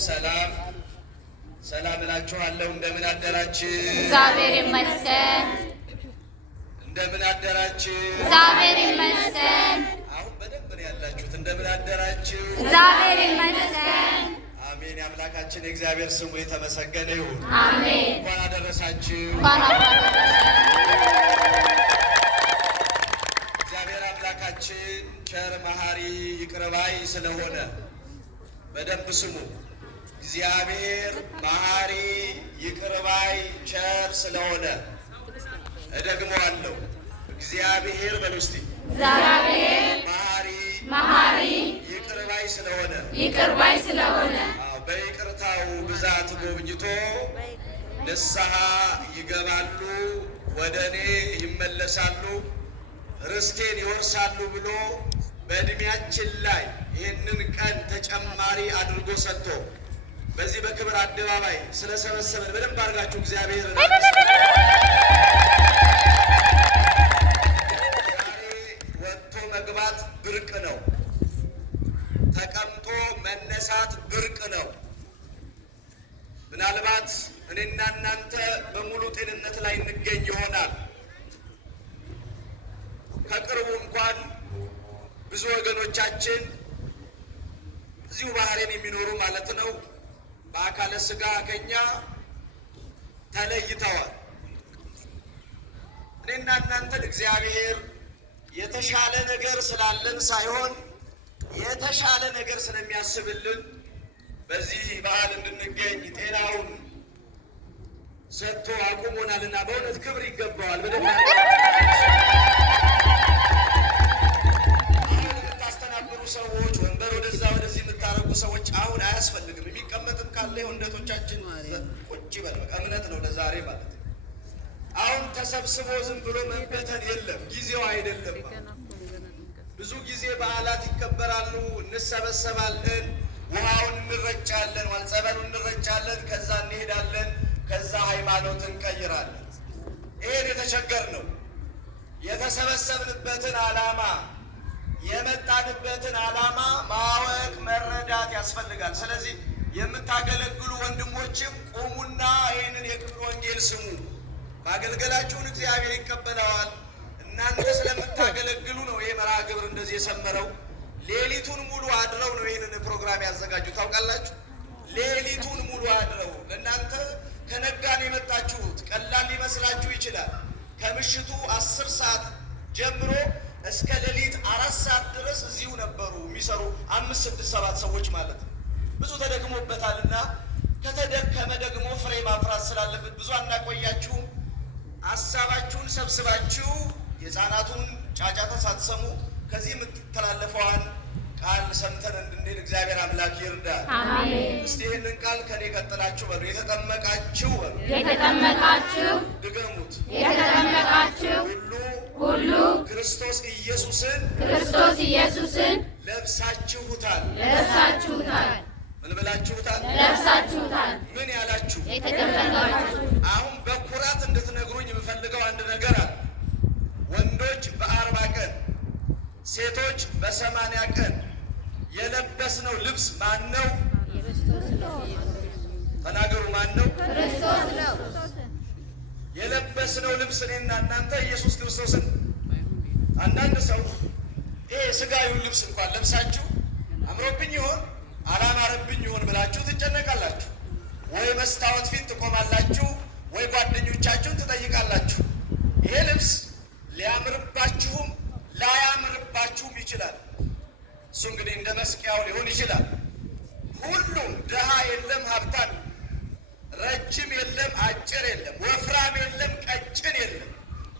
ሰላም ሰላም እላችኋለሁ። እንደምን አደራችሁ? እግዚአብሔር ይመስገን። እንደምን አደራችሁ? እግዚአብሔር ይመስገን። አሁን በደንብ ነው ያላችሁት። እንደምን አደራችሁ? እግዚአብሔር ይመስገን። አሜን። የአምላካችን የእግዚአብሔር ስሙ የተመሰገነ ይሁን። አሜን። እንኳን አደረሳችሁ። እግዚአብሔር አምላካችን ቸር መሐሪ ይቅር ባይ ስለሆነ በደንብ ስሙ። እግዚአብሔር መሐሪ ይቅር ባይ ቸር ስለሆነ እደግመዋለሁ። እግዚአብሔር በሉ እስቲ። እግዚአብሔር መሐሪ ይቅር ባይ ስለሆነ በይቅርታው ብዛት ጎብኝቶ ንስሐ ይገባሉ፣ ወደ እኔ ይመለሳሉ፣ ርስቴን ይወርሳሉ ብሎ በእድሜያችን ላይ ይህንን ቀን ተጨማሪ አድርጎ ሰጥቶ በዚህ በክብር አደባባይ ስለሰበሰበን በደንብ አድርጋችሁ እግዚአብሔር ወጥቶ መግባት ብርቅ ነው። ተቀምጦ መነሳት ብርቅ ነው። ምናልባት እኔና እናንተ በሙሉ ጤንነት ላይ እንገኝ ይሆናል። ከቅርቡ እንኳን ብዙ ወገኖቻችን እዚሁ ባህሬን የሚኖሩ ማለት ነው በአካለ ስጋ ከኛ ተለይተዋል። እኔና እናንተን እግዚአብሔር የተሻለ ነገር ስላለን ሳይሆን የተሻለ ነገር ስለሚያስብልን በዚህ በዓል እንድንገኝ ጤናውን ሰጥቶ አቁሞናልና በእውነት ክብር ይገባዋል። በደንብ አሁን የምታስተናብሩ ሰዎች፣ ወንበር ወደዛ ወደዚህ የምታረጉ ሰዎች አሁን አያስፈልግም። የሚቀመጥም ካለ ወንደቶቻችን ቁጭ በል፣ በቃ እምነት ነው ለዛሬ ማለት ነው። አሁን ተሰብስቦ ዝም ብሎ መበተን የለም፣ ጊዜው አይደለም። ብዙ ጊዜ በዓላት ይከበራሉ፣ እንሰበሰባለን፣ ውሃውን እንረጫለን፣ ጸበሉን እንረጫለን፣ ከዛ እንሄዳለን፣ ከዛ ሃይማኖት እንቀይራለን። ይሄን የተቸገርነው የተሰበሰብንበትን ዓላማ የመጣንበትን ዓላማ ማወቅ መረዳት ያስፈልጋል። ስለዚህ የምታገለግሉ ወንድሞችም ቁሙና ይህንን የክብር ወንጌል ስሙ። ማገልገላችሁን እግዚአብሔር ይቀበለዋል። እናንተ ስለምታገለግሉ ነው ይሄ መርሃ ግብር እንደዚህ የሰመረው። ሌሊቱን ሙሉ አድረው ነው ይህንን ፕሮግራም ያዘጋጁ። ታውቃላችሁ፣ ሌሊቱን ሙሉ አድረው ለእናንተ ከነጋን የመጣችሁት ቀላል ሊመስላችሁ ይችላል። ከምሽቱ 10 ሰዓት ጀምሮ እስከ ሌሊት 4 ሰዓት ድረስ እዚሁ ነበሩ የሚሰሩ 5፣ 6፣ 7 ሰዎች ማለት ነው። ብዙ ተደክሞበታልና ከተደከመ ደግሞ ፍሬ ማፍራት ስላለበት ብዙ አናቆያችሁም። ሀሳባችሁን ሰብስባችሁ የሕፃናቱን ጫጫታ ሳትሰሙ ከዚህ የምትተላለፈዋን ቃል ሰምተን እንድንሄድ እግዚአብሔር አምላክ ይርዳል። አሜን። እስቲ ይህንን ቃል ከኔ ቀጥላችሁ በሉ። የተጠመቃችሁ በሉ። የተጠመቃችሁ ድገሙት። የተጠመቃችሁ ሁሉ ክርስቶስ ኢየሱስን ለብሳችሁታል። ምን ብላችሁታል? ለብሳችሁታል። ምን ያላችሁ? የተጠመቃችሁ። አሁን በኩራት እንድትነግሩኝ የምፈልገው አንድ ነገር አለ። ወንዶች በ40 ቀን ሴቶች በ80 ቀን የለበስነው ልብስ ማን ነው? ተናገሩ። ማን ነው? ክርስቶስ ነው። የለበስነው ልብስ እኔና እናንተ ኢየሱስ ክርስቶስን። አንዳንድ ሰው ይሄ ስጋዩን ልብስ እንኳን ለብሳችሁ አምሮብኝ ይሆን አላማረብኝ ይሆን ብላችሁ ትጨነቃላችሁ። ወይ መስታወት ፊት ትቆማላችሁ፣ ወይ ጓደኞቻችሁን ትጠይቃላችሁ። ይሄ ልብስ ሊያምርባችሁም ላያምርባችሁም ይችላል። እሱ እንግዲህ እንደ መስቂያው ሊሆን ይችላል። ሁሉም ድሃ የለም ሀብታም፣ ረጅም የለም አጭር የለም፣ ወፍራም የለም ቀጭን የለም።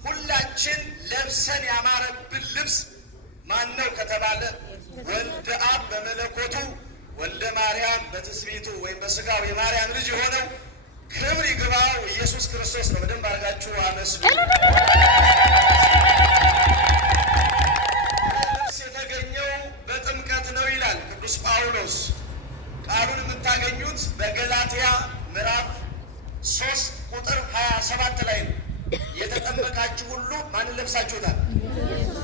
ሁላችን ለብሰን ያማረብን ልብስ ማን ነው ከተባለ ወልደ አብ በመለኮቱ ወልደ ማርያም በትስብእቱ ወይም በስጋው የማርያም ልጅ የሆነው ክብር ይግባው ኢየሱስ ክርስቶስ ነው። በደንብ አድርጋችሁ አመስግኑ። ልብስ የተገኘው በጥምቀት ነው ይላል ቅዱስ ጳውሎስ። ቃሉን የምታገኙት በገላትያ ምዕራፍ 3 ቁጥር 27 ላይ ነው። የተጠመቃችሁ ሁሉ ማንን ለብሳችሁታል?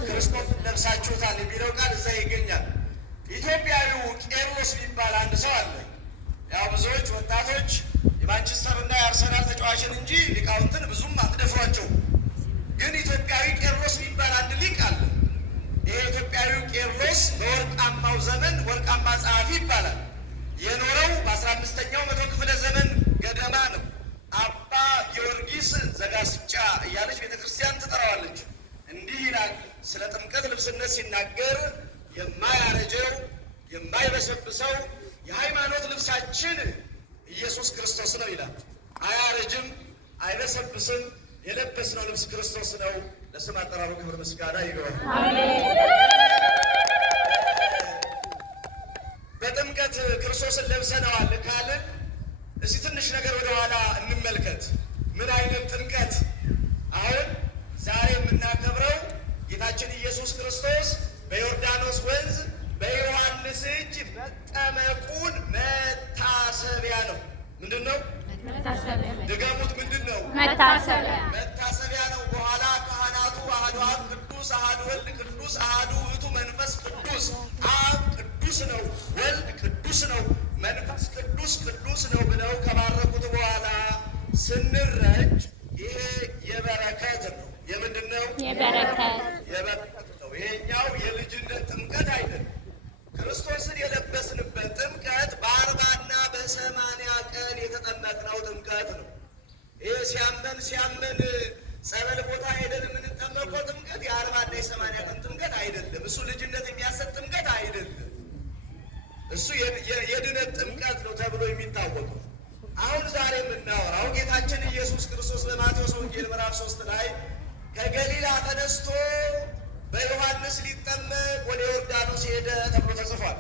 ክርስቶስን ለብሳችሁታል የሚለው ቃል እዛ ይገኛል። ኢትዮጵያዊው ቄርሎስ የሚባል አንድ ሰው አለ። ያው ሊቃውንትን ብዙም አትደፍሯቸው። ግን ኢትዮጵያዊ ቄርሎስ የሚባል አንድ ሊቅ አለ። ይሄ ኢትዮጵያዊው ቄርሎስ በወርቃማው ዘመን ወርቃማ ጸሐፊ ይባላል። የኖረው በ15ኛው መቶ ክፍለ ዘመን ገደማ ነው። አባ ጊዮርጊስ ዘጋስጫ እያለች ቤተክርስቲያን ትጠራዋለች። እንዲህ ይላል ስለ ጥምቀት ልብስነት ሲናገር የማያረጀው የማይበሰብሰው የሃይማኖት ልብሳችን ኢየሱስ ክርስቶስ ነው ይላል። አያረጅም፣ አይበሰብስም። የለበስነው ልብስ ክርስቶስ ነው። ለስም አጠራሩ ክብር ምስጋና ይግባው። በጥምቀት ክርስቶስን ለብሰነዋል ካልን እስቲ ትንሽ ነገር ወደኋላ እንመልከት። ምን አይነት ጥምቀት? አሁን ዛሬ የምናከብረው ጌታችን ኢየሱስ ክርስቶስ በዮርዳኖስ ወንዝ በዮሐንስ እጅ መጠመቁን መታሰቢያ ነው። ምንድን ነው? ድገሙት። ምንድን ነው? መታሰቢያ ነው። በኋላ ካህናቱ አሐዱ አብ ቅዱስ፣ አሐዱ ወልድ ቅዱስ፣ አሐዱ ውእቱ መንፈስ ቅዱስ፣ አብ ቅዱስ ነው፣ ወልድ ቅዱስ ነው፣ መንፈስ ቅዱስ ቅዱስ ነው ብለው ከባረኩት በኋላ ስንረጭ ይሄ የበረከት ነው። የምንድን ነው? የበረከት ነው። ይሄኛው የልጅነት ጥምቀት አይደለም። ክርስቶስን የለበስንበት ጥምቀት በ40ና በ80 ቀን የተጠመቅነው ጥምቀት ነው። ይህ ሲያመን ጸበል ቦታ ሄደን የምንጠመቀው ጥምቀት የ40ና የ80 ቀን ጥምቀት አይደለም። እሱ ልጅነት የሚያሰጥ ጥምቀት አይደለም። እሱ የድነት ጥምቀት ነው ተብሎ የሚታወቀው። አሁን ዛሬ የምናወራው ጌታችን ኢየሱስ ክርስቶስ በማቴዎስ ወንጌል ምዕራፍ 3 ላይ ከገሊላ ተነስቶ በዮሐንስ ሊጠመቅ ወደ ዮርዳኖስ ሄደ ተብሎ ተጽፏል።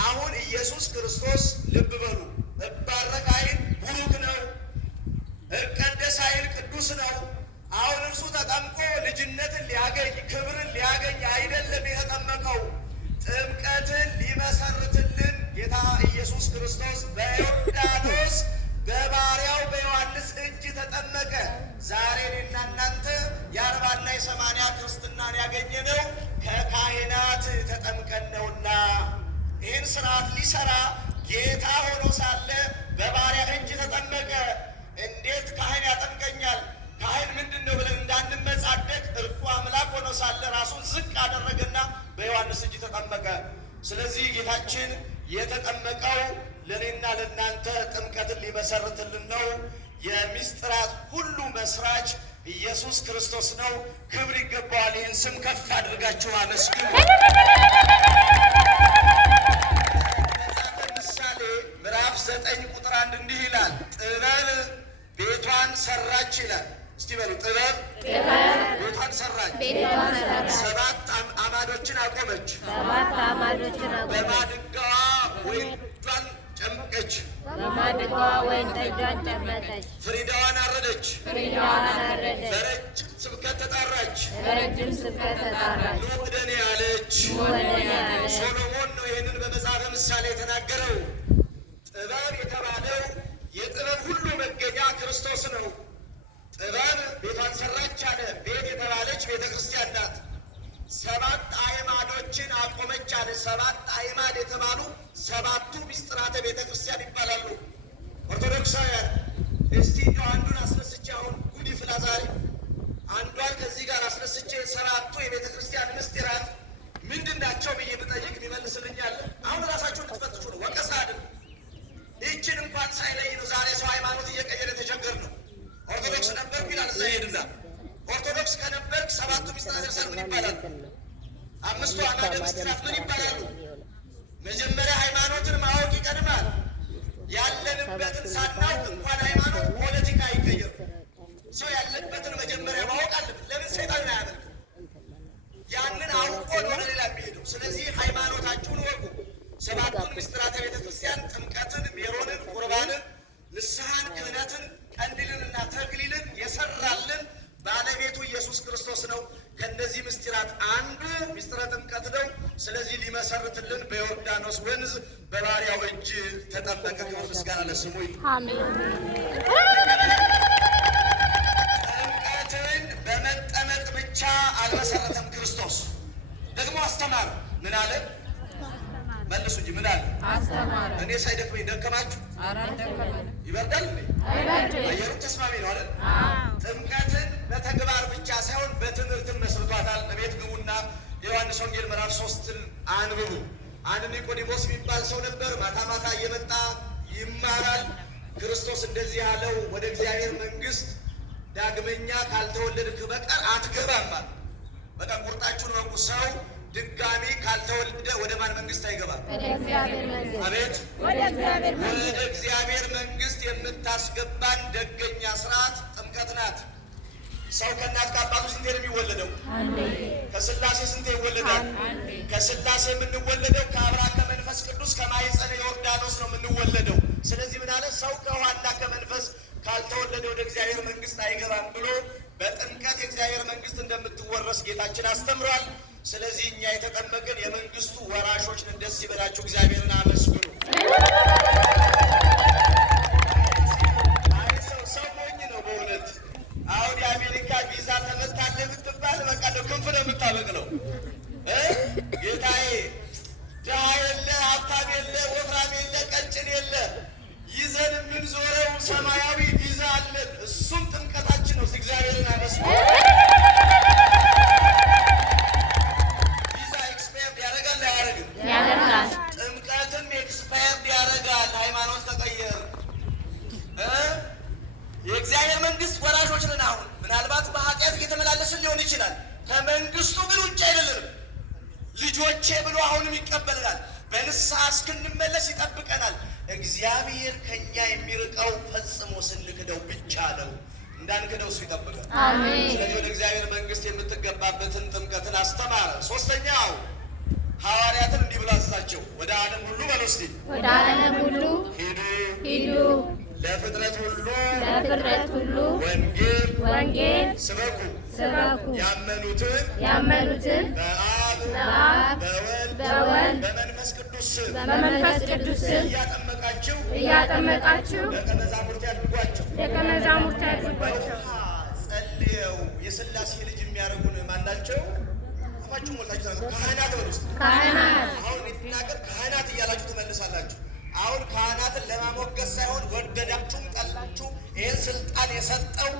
አሁን ኢየሱስ ክርስቶስ ልብ በሉ፣ እባረክ አይል ቡሩክ ነው፣ እቀደስ አይል ቅዱስ ነው። አሁን እርሱ ተጠምቆ ልጅነትን ሊያገኝ ክብርን ሊያገኝ አይደለም የተጠመቀው። ጥምቀትን ሊመሰርትልን ጌታ ኢየሱስ ክርስቶስ በዮርዳኖስ በባሪያው በዮሐንስ እጅ ተጠመቀ። ዛሬ እኔና እናንተ የ40ና የ80 ክርስትናን ያገኘነው ከካህናት ተጠምቀን ነውና ይህን ስርዓት ሊሰራ ጌታ ሆኖ ሳለ በባሪያ እጅ ተጠመቀ። እንዴት ካህን ያጠምቀኛል? ካህን ምንድን ነው ብለን እንዳንመጻደቅ እርሱ አምላክ ሆኖ ሳለ ራሱን ዝቅ አደረገና በዮሐንስ እጅ ተጠመቀ። ስለዚህ ጌታችን የተጠመቀው ለእኔና ለእናንተ ጥምቀትን ሊመሰርትልን ነው። የሚስጥራት ሁሉ መስራች ኢየሱስ ክርስቶስ ነው። ክብር ይገባዋል። ይህን ስም ከፍ አድርጋችሁ አመስግኑ። መጽሐፈ ምሳሌ ምዕራፍ 9 ቁጥር 1 እንዲህ ይላል፣ ጥበብ ቤቷን ሰራች ይላል። እስቲ በሉ፣ ጥበብ ቤቷን ሰራች፣ 7 አዕማዶችን አቆመች፣ በማድጋዋ ወይን ጠጇን ጨመቀች፣ ፍሪዳዋን አረደች፣ በረጅም ስብከት ተጣራች፣ ኑ ወደ እኔ አለች። ሶሎሞን ነው ይህንን በመጽሐፈ ምሳሌ የተናገረው። ጥበብ የተባለው የጥበብ ሁሉ መገኛ ክርስቶስ ነው። ጥበብ ቤቷን ሰራች አለ። ቤት የተባለች ቤተ ክርስቲያን ናት። 7 አዕማዶችን አቆመች አለ። 7 አዕማድ የተባሉ 7ቱ ምስጢራተ ቤተ ክርስቲያን ይባላሉ። ኦርቶዶክሳውያን እስቲ እንደው አንዱን አስነስቼ አሁን ጉድ ይፍላ ዛሬ አንዷን ከዚህ ጋር አስነስቼ 7ቱ የቤተ ክርስቲያን ምስጢራት ምንድን ናቸው ብዬ ብጠይቅ ሊመልስልኛል? አሁን ራሳችሁን ልትፈትሹ ነው። ወቀሳ አይደል። ይህችን እንኳን ሳይለይ ነው ዛሬ ሰው ሃይማኖት እየቀየረ የተቸገር ነው። ኦርቶዶክስ ነበርኩ ይላል እዛ ሄድና፣ ኦርቶዶክስ ከነበርክ 7ቱ ምስጢራተ ክርስቲያን ምን ይባላል? 5ቱ አዕማደ ምስጢራት ምን ይባላሉ? መጀመሪያ ሃይማኖትን ማወቅ ይቀድማል። ያለንበትን ሳናውቅ እንኳን ሃይማኖት ፖለቲካ ይቀየር። ሰው ያለበትን መጀመሪያ ማወቅ አለብን። ለምን ሰይጣን አያመልክም? ያንን አውቆ ነው ወደ ሌላ የሚሄደው። ስለዚህ ሃይማኖታችሁን ወቁ። 7ቱን ምስጢራተ ቤተ ክርስቲያን ጥምቀትን፣ ሜሮንን፣ ቁርባንን፣ ንስሐን፣ ክህነትን፣ ቀንዲልንና ተክሊልን የሰራልን ባለቤቱ ኢየሱስ ክርስቶስ ነው። ከእነዚህ ምስጢራት አንዱ ምስጢረ ጥምቀት ነው። ስለዚህ ሊመሰርትልን በዮርዳኖስ ወንዝ በባሪያው እጅ ተጠመቀ። ክብር ምስጋና ለስሙ ይሁን። ጥምቀትን በመጠመቅ ብቻ አልመሰረተም ክርስቶስ፣ ደግሞ አስተማረ። ምን አለ? መልሱ እንጂ ምን አለ? አስተማረ። እኔ ሳይደክመኝ ደከማችሁ? ይበርዳል እንዴ? አየሩ ተስማሚ ነው አይደል? ጥምቀትን በተግባር ብቻ ሳይሆን በትምህርትም መስርቷታል። እቤት ግቡና የዮሐንስ ወንጌል ምዕራፍ 3ን አንብቡ። አንድ ኒቆዲሞስ የሚባል ሰው ነበር። ማታ ማታ እየመጣ ይማራል። ክርስቶስ እንደዚህ ያለው ወደ እግዚአብሔር መንግሥት ዳግመኛ ካልተወለድክ በቀር አትገባም ማለት። በጣም ቁርጣችሁን ወቁ። ሰው ድጋሚ ካልተወለደ ወደ ማን መንግሥት አይገባም? አቤት፣ ወደ እግዚአብሔር መንግሥት የምታስገባን ደገኛ ስርዓት ጥምቀት ናት። ሰው ከእናት ከአባቱ ስንቴ ነው የሚወለደው? ከሥላሴ ስንቴ ይወለዳል? ከሥላሴ የምንወለደው ከአብርሃም ከመንፈስ ቅዱስ ከማኅፀነ ዮርዳኖስ ነው የምንወለደው። ስለዚህ ምን አለ? ሰው ከውኃና ከመንፈስ ካልተወለደ ወደ እግዚአብሔር መንግሥት አይገባም ብሎ በጥምቀት የእግዚአብሔር መንግሥት እንደምትወረስ ጌታችን አስተምሯል። ስለዚህ እኛ የተጠመቅን የመንግሥቱ ወራሾች ነን። ደስ ይበላችሁ፣ እግዚአብሔርን አመስግኑ። ሰው ሞኝ ነው በእውነት። አሁን የአሜሪካ ቪዛ ተመታለህ ብትባል በቃ ክንፍ ነው የምታበቅለው። ጌታዬ ድሃ የለ ሀብታም የለ ወፍራም የለ ቀጭን የለ ይዘን የምንዞረው ሰማያዊ ቪዛ አለን። እሱም ጥምቀታችን ነው። እግዚአብሔርን አመስግኑ። ቪዛ ኤክስፓየርድ ያደርጋል አያደርግም? ያደርጋል። ጥምቀትም ኤክስፓየርድ ያደርጋል። ሃይማኖት ተቀየር። የእግዚአብሔር መንግሥት ወራሾች ነን። አሁን ምናልባት በኃጢአት እየተመላለስን ሊሆን ይችላል። ከመንግሥቱ ግን ውጭ አይደለንም። ልጆቼ ብሎ አሁንም ይቀበልናል። በንስሐ እስክንመለስ ይጠብቀናል። እግዚአብሔር ከኛ የሚርቀው ፈጽሞ ስንክደው ብቻ ነው። እንዳንክደው እሱ ይጠብቃል። ስለዚህ ወደ እግዚአብሔር መንግሥት የምትገባበትን ጥምቀትን አስተማረ። ሶስተኛው ሐዋርያትን እንዲህ ብሎ አዘዛቸው። ወደ ዓለም ሁሉ በሉ እስቲ፣ ወደ ዓለም ሁሉ ሂዱ፣ ለፍጥረት ሁሉ ወንጌል ስበኩ፣ ያመኑትን በአብ በወልድ በመንፈስ ቅዱስ ስም እያጠመቃችሁ ደቀ መዛሙርት ያድርጓቸው። ጸልየው የሥላሴ ልጅ የሚያደርጉን ማናቸው? አፋችሁ ሞልታችሁ ተናገሩ። ካህናት በሉ ውስጥ አሁን የተናገር ካህናት እያላችሁ ትመልሳላችሁ። አሁን ካህናትን ለማሞገስ ሳይሆን ወደዳችሁም ጠላችሁ ይህን ስልጣን የሰጠው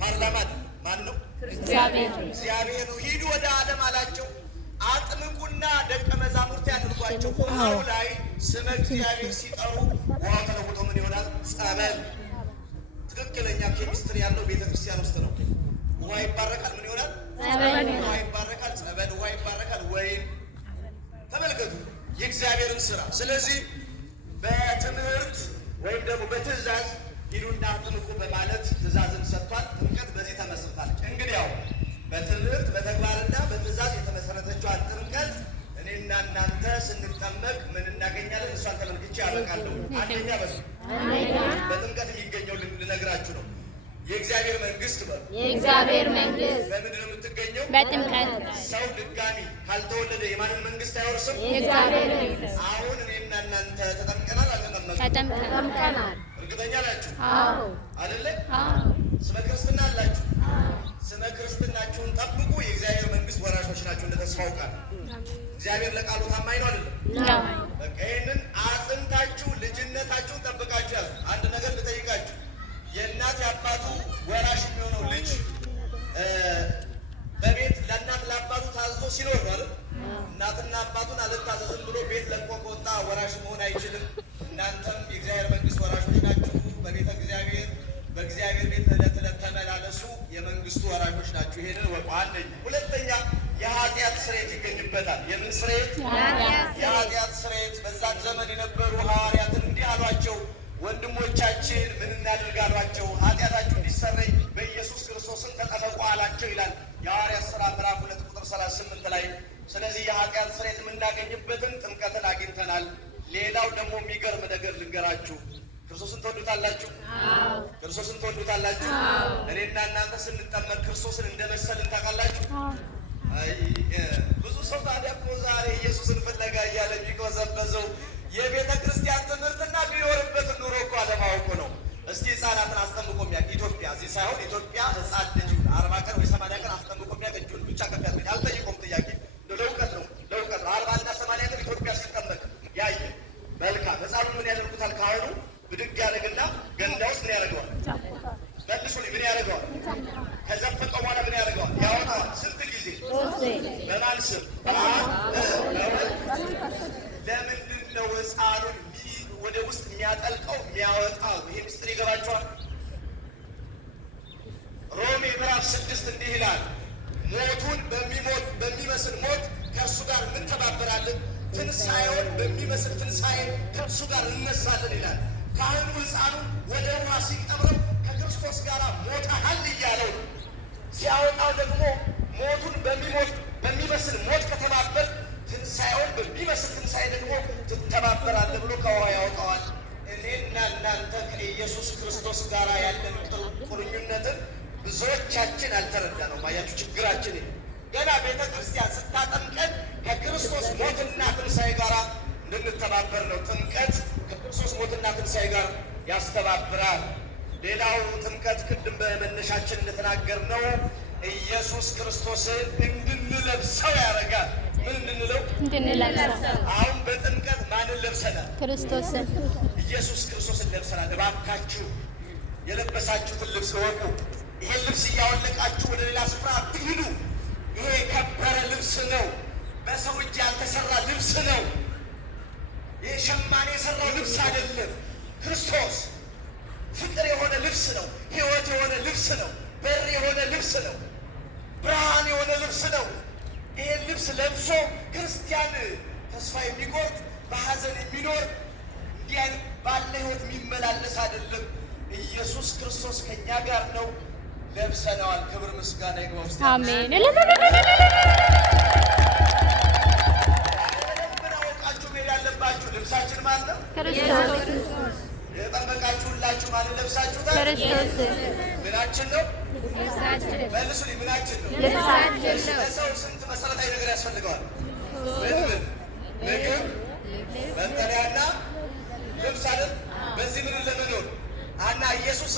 ፓርላማ ማን ነው? እግዚአብሔር ነው። ሂዱ ወደ ዓለም አላቸው። አጥምቁና ደቀ መዛሙርት ያድርጓቸው። ውሃው ላይ ስመ እግዚአብሔር ሲጠሩ ውሃው ተለውጦ ምን ይሆናል? ጸበል። ትክክለኛ ኬሚስትሪ ያለው ቤተ ክርስቲያን ውስጥ ነው። ውሃ ይባረካል። ምን ይሆናል? ውሃ ይባረካል። ጸበል። ውሃ ይባረካል። ወይም ተመልከቱ የእግዚአብሔርን ስራ። ስለዚህ በትምህርት ወይም ደግሞ በትእዛዝ ሂዱና አጥምቁ በማለት ትእዛዝን ሰጥቷል። ጥምቀት በዚህ ተመስርታለች። እንግዲህ ያው በትምህርት በተግባርና በትእዛዝ የተመሰረተችዋን ጥምቀት እኔና እናንተ ስንጠመቅ ምን እናገኛለን? እሷን ተመልክቼ ያበቃለሁ። አንደኛ በጥምቀት የሚገኘው ልነግራችሁ ነው። የእግዚአብሔር መንግሥት የእግዚአብሔር መንግሥት በምንድን ነው የምትገኘው? በጥምቀት። ሰው ድጋሚ ካልተወለደ የማንን መንግሥት አይወርስም? የእግዚአብሔር መንግሥት። አሁን እኔና እናንተ ተጠምቀናል አልተጠመቅንም? ተጠምቀናል። እርግጠኛ ናችሁ? አዎ። አይደለ? ስመ ክርስትና አላችሁ። ስመ ክርስትናችሁን ጠብቁ። የእግዚአብሔር መንግሥት ወራሾች ናችሁ እንደ ተስፋው ቃል። እግዚአብሔር ለቃሉ ታማኝ ነው አይደለም? በቃ ይህንን አጽንታችሁ ልጅነታችሁን ጠብቃችሁ ያዙ። አንድ ነገር ልጠይቃችሁ። የእናት የአባቱ ወራሽ የሚሆነው ልጅ በቤት ለእናት ለአባቱ ታዝዞ ሲኖር ማለት እናትና አባቱን አልታዘዝም ብሎ ቤት ለቆ ከወጣ ወራሽ መሆን አይችልም። እናንተም የእግዚአብሔር መንግሥት ወራሾች ናችሁ። በቤተ እግዚአብሔር በእግዚአብሔር ቤት ዕለት ዕለት ተመላለሱ። የመንግሥቱ ወራሾች ናችሁ። ይሄንን ወቁ። አንደኛ። ሁለተኛ የኃጢአት ስርየት ይገኝበታል። የምን ስርየት? የኃጢአት ስርየት። በዛን ዘመን የነበሩ ሐዋርያትን እንዲህ አሏቸው። ወንድሞቻችን ምን እናድርግ አሏቸው። ኃጢአታችሁ እንዲሰረይ በኢየሱስ ክርስቶስን ተጠመቁ አላቸው ይላል የሐዋርያት ሥራ ምዕራፍ 2 ቁጥር 38 ላይ። ስለዚህ የኃጢአት ስርየት የምናገኝበትን ጥምቀትን አግኝተናል። ሌላው ደግሞ የሚገርም ነገር ልንገራችሁ። ክርስቶስን ትወዱታላችሁ? ክርስቶስን ትወዱታላችሁ? እኔና እናንተ ስንጠመቅ ክርስቶስን እንደመሰልን ታውቃላችሁ? ብዙ ሰው ታዲያ እኮ ዛሬ ኢየሱስን ፍለጋ እያለ የሚቆዘበዘው የቤተ ክርስቲያን ትምህርትና ቢኖርበት ኑሮ እኮ አለማወቁ ነው። እስቲ ሕፃናትን አስጠምቆ የሚያውቅ ኢትዮጵያ፣ እዚህ ሳይሆን ኢትዮጵያ ሕፃን ልጅ 40 ቀን ወይ 80 ቀን አስጠምቆ የሚያውቅ እጁን ብቻ ከፍ ያድርግ። አልጠይቆም ጥያቄ ለእውቀት ነው። 40 እና 80 ቀን ኢትዮጵያ ሲጠመቅ ብድግ ያደርግና ገንዳ ውስጥ ምን ያደርገዋል? መልሶ ምን ያደርገዋል? ከዘፈቀው በኋላ ምን ያደርገዋል? ያወጣዋል። ስንት ጊዜ? በማን ስም? ለምንድን ነው ሕፃኑን ወደ ውስጥ የሚያጠልቀው የሚያወጣው? ይሄ ምስጢር ይገባቸዋል። ሮሜ ምዕራፍ 6 እንዲህ ይላል፣ ሞቱን በሚመስል ሞት ከእርሱ ጋር እንተባበራለን፣ ትንሣኤውን በሚመስል ትንሣኤ ከእርሱ ጋር እንነሳለን ይላል። ካህኑ ሕፃኑን ወደ ውሃ ሲቀብረው ከክርስቶስ ጋር ሞተሃል እያለው ሲያወጣው ደግሞ ሞቱን በሚመስል ሞት ከተባበር ትንሣኤውን በሚመስል ትንሣኤ ደግሞ ትተባበራለህ ብሎ ከውሃ ያወጣዋል። እኔና እናንተ ከኢየሱስ ክርስቶስ ጋር ያለን ቁርኝነትን ብዙዎቻችን አልተረዳ ነው። ማያችሁ ችግራችን ገና ቤተ ክርስቲያን ስታጠምቀን ከክርስቶስ ሞትና ትንሣኤ ጋር እንድንተባበር ነው። ጥምቀት ከክርስቶስ ሞትና ትንሣኤ ጋር ያስተባብራል። ሌላው ጥምቀት ቅድም በመነሻችን እንደተናገርነው ኢየሱስ ክርስቶስን እንድንለብሰው ያደርጋል። ምን እንድንለው? እንድንለብሰው። አሁን በጥምቀት ማንን ለብሰናል? ክርስቶስን። ኢየሱስ ክርስቶስን ለብሰናል። እባካችሁ የለበሳችሁትን ልብስ እወቁ። ይሄን ልብስ እያወለቃችሁ ወደ ሌላ ስፍራ አትሂዱ። ይሄ የከበረ ልብስ ነው። በሰው እጅ ያልተሰራ ልብስ ነው። ይህ ሸማኔ የሰራው ልብስ አይደለም። ክርስቶስ ፍቅር የሆነ ልብስ ነው። ሕይወት የሆነ ልብስ ነው። በር የሆነ ልብስ ነው። ብርሃን የሆነ ልብስ ነው። ይህን ልብስ ለብሶ ክርስቲያን ተስፋ የሚቆርጥ በሐዘን የሚኖር እንዲያን ባለ ሕይወት የሚመላለስ አይደለም። ኢየሱስ ክርስቶስ ከእኛ ጋር ነው። ለብሰነዋል። ክብር ምስጋና ይግባው። አሜን። አውቃችሁ መሄድ ያለባችሁ ልብሳችን ማለት ነው ክርስቶስ። የጠበቃችሁላችሁ ማለት ለብሳችሁታል። ክርስቶስ ምናችን ነው? ልብሳችን። መልሱልኝ፣ ምናችን ነው? ልብሳችን ነው። ለሰው ስንት መሰረታዊ ነገር ያስፈልገዋል? ምግብ፣ መጠለያና ልብስ አይደል? በዚህ ምድር ለመኖር እና ኢየሱስ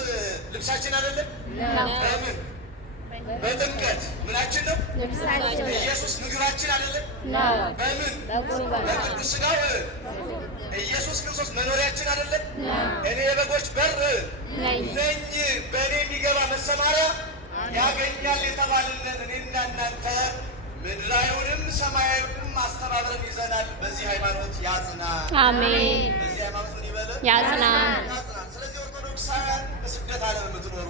ልብሳችን አይደለም? በምን? በጥምቀት ምናችን ነው? ልብሳችን። ኢየሱስ ምግባችን አይደለም? በምን? በቅዱስ ሥጋው ኢየሱስ ክርስቶስ መኖሪያችን አይደለም? እኔ የበጎች በር ነኝ፣ በእኔ የሚገባ መሰማሪያ ያገኛል የተባልንን እኔና እናንተ ምድራዊውንም ሰማያዊውንም አስተባብረን ይዘናል። በዚህ ሃይማኖት ያጽናል። አሜን። በዚህ ሃይማኖት ምን ይበለን? ያጽናል። ስለዚህ ኦርቶዶክሳውያን በስደት ዓለም የምትኖሩ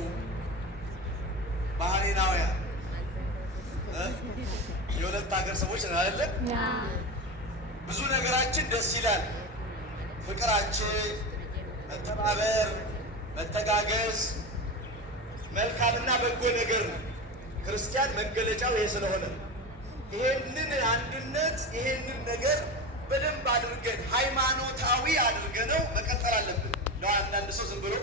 ባህሬናውያን የሁለት ሀገር ሰዎች ነን አይደለ? ብዙ ነገራችን ደስ ይላል። ፍቅራችን፣ መተባበር፣ መተጋገዝ መልካምና በጎ ነገር ነው። ክርስቲያን መገለጫው ይሄ ስለሆነ ይሄንን አንድነት ይሄንን ነገር በደንብ አድርገን ሃይማኖታዊ አድርገነው መቀጠል አለብን። አንዳንድ ሰው ዝም ብሎ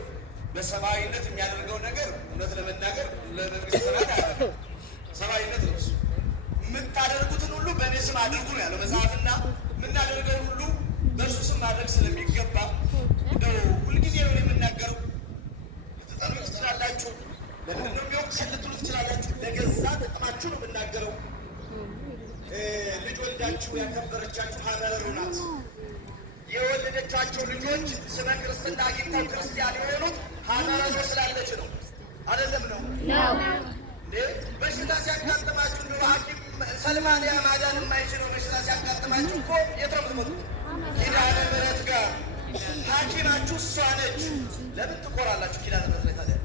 በሰብአዊነት የሚያደርገው ነገር እውነት ለመናገር ለመንግስት ሰራት አያደርግም። ሰብአዊነት ነው እሱ። የምታደርጉትን ሁሉ በእኔ ስም አድርጉ ነው ያለው መጽሐፍና የምናደርገው ሁሉ በእርሱ ስም ማድረግ ስለሚገባ እንደው ሁልጊዜ ነው የምናገረው። ልትጠሉ ትችላላችሁ። ለምንድን ነው የሚወቅሰን ልትሉ ትችላላችሁ። ለገዛ ጥቅማችሁ ነው የምናገረው። ልጅ ወልዳችሁ ያከበረቻችሁ ሀረሩ ናት። የወለደቻቸው ልጆች ስመ ክርስትና አግኝተው ክርስቲያን የሆኑት ሀረሩ ስላለች ነው። አይደለም ነው? በሽታ ሲያጋጥማችሁ እንደ ሐኪም ሰልማንያ ማዳን የማይችለው በሽታ ሲያጋጥማችሁ እኮ የት ነው የምትመጡት? ኪዳነ ምሕረት ጋር ሐኪማችሁ እሷ ነች። ለምን ትኮራላችሁ? ኪዳነ ምሕረት ላይ ታዲያ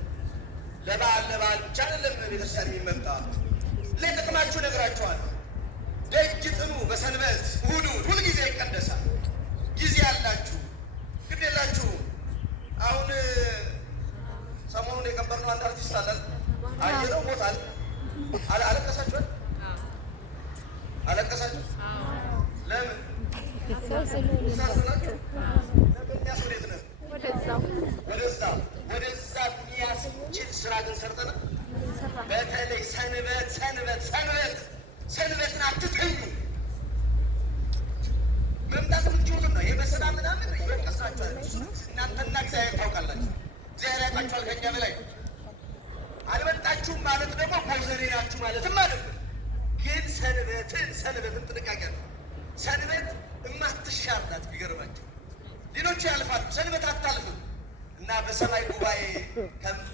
ለበዓል ብቻ አይደለም ቤተክርስቲያን የሚመጣ ለጥቅማችሁ ነግራችኋል። ደጅ ጥኑ። በሰንበት እሑድ ሁልጊዜ ይቀደሳል። ጊዜ ያላችሁ ግድ የላችሁ። አሁን ሰሞኑን የቀበርነው አንድ አርቲስት አለ። አየነው ሞታል። አለቀሳችኋል? አለቀሳችሁ? ለምን? ሳስናችሁ ለምን ያስወዴት ነው? ወደዛ የሚያስችል ስራ ግን ሰርተናል። በተለይ ሰንበትን አትተኙ። መምጣት የምትችሉትም ነው። ይህ በሰላም ምናምን ይወቀስናችኋል። እናንተና እግዚአብሔር ታውቃላችሁ። እግዚአብሔር ያውቃችኋል ከእኛ በላይ። አልመጣችሁም ማለት ደግሞ ኮዘኔ ናችሁ ማለትም ማለት ነው። ግን ሰንበትን ጥንቃቄ ነው። ሰንበት የማትሻር ናት። ቢገርማቸው ሌሎቹ ያልፋሉ፣ ሰንበት አታልፍም። በሰማይ ጉባኤ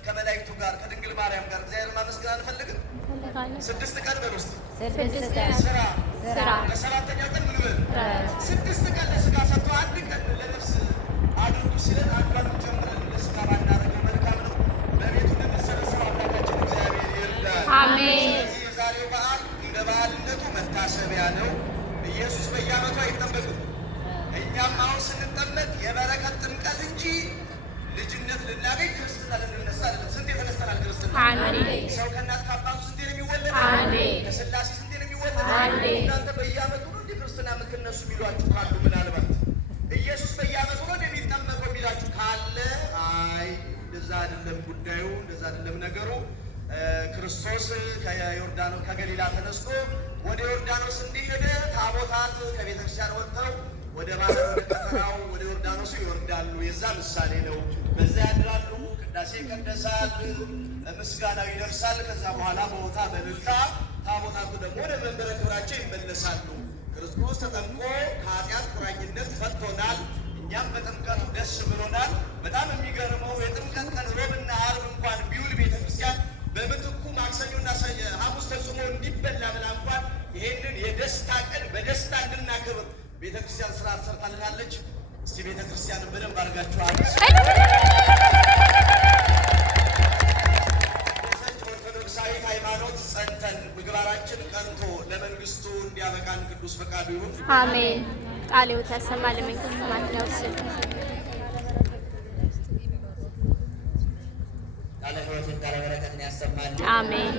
ከመላእክቱ ጋር ከድንግል ማርያም ጋር እግዚአብሔር ማመስገን አንፈልግም? 6 ቀን በውስጥ 6 ቀን ስራ በሰባተኛው ቀን ምን በል 6 ቀን ለስጋ ሰጥቶ 1 ቀን ለነፍስ አድርጉ ሲለን አንዷን ጨምረን ለስጋ ባናደርገው መልካም ነው። በቤቱ እንድንሰበሰብ አምላካችን እግዚአብሔር ይርዳል። አሜን። ስለዚህ የዛሬው በዓል እንደ በዓልነቱ መታሰቢያ ነው። ኢየሱስ በየዓመቱ አይጠመቅም። እኛም አሁን ስንጠመቅ የበረከት ጥምቀት እንጂ ልጅነት ልናገኝ ክርስትና ልንነሳ አይደለም። ስንት የተነስተናል ክርስትና? አሜን። ሰው ከእናት ከአባቱ ስንቴ ነው የሚወለደው? አሜን። ከሥላሴ ስንቴ ነው የሚወለደው? አሜን። እናንተ በየዓመቱ ነው እንደ ክርስትና የምትነሱ የሚሏችሁ ካሉ ምናልባት ኢየሱስ በየዓመቱ ነው እንደሚጠመቀው የሚላችሁ ካለ አይ እንደዛ አይደለም ጉዳዩ፣ እንደዛ አይደለም ነገሩ። ክርስቶስ ከዮርዳኖስ ከገሊላ ተነስቶ ወደ ዮርዳኖስ እንዲሄደ ታቦታት ከቤተ ክርስቲያን ወጥተው ወደ ባህር ወደ ከተራው ወደ ዮርዳኖስ ይወርዳሉ። የዛ ምሳሌ ነው። በዛ ያድራሉ፣ ቅዳሴ ይቀደሳል፣ ምስጋናው ይደርሳል። ከዛ በኋላ በቦታ በልልታ ታቦታቱ ደግሞ ወደ መንበረ ክብራቸው ይመለሳሉ። ክርስቶስ ተጠምቆ ከኃጢአት ቁራኝነት ፈቶናል። እኛም በጥምቀቱ ደስ ብሎናል። በጣም የሚገርመው የጥምቀት ቀን ሮብና ዓርብ እንኳን ቢውል ቤተ ክርስቲያን በምትኩ ማክሰኞና ሐሙስ ተጽሞ እንዲበላ ብላ እንኳን ይሄንን የደስታ ቀን በደስታ እንድናከብር ቤተ ክርስቲያን ስርዓት ሰርታልናለች። እስቲ ቤተ ክርስቲያንን በደንብ አድርጋችኋል። ኦርቶዶክሳዊት ሃይማኖት ጸንተን ምግባራችን ቀንቶ ለመንግስቱ እንዲያበቃን ቅዱስ ፈቃዱ ይሁን። አሜን። ቃሌው ተሰማ ለመንግስት ማትነውስ ቃለ ሕይወትን ቃለ በረከትን ያሰማልን። አሜን።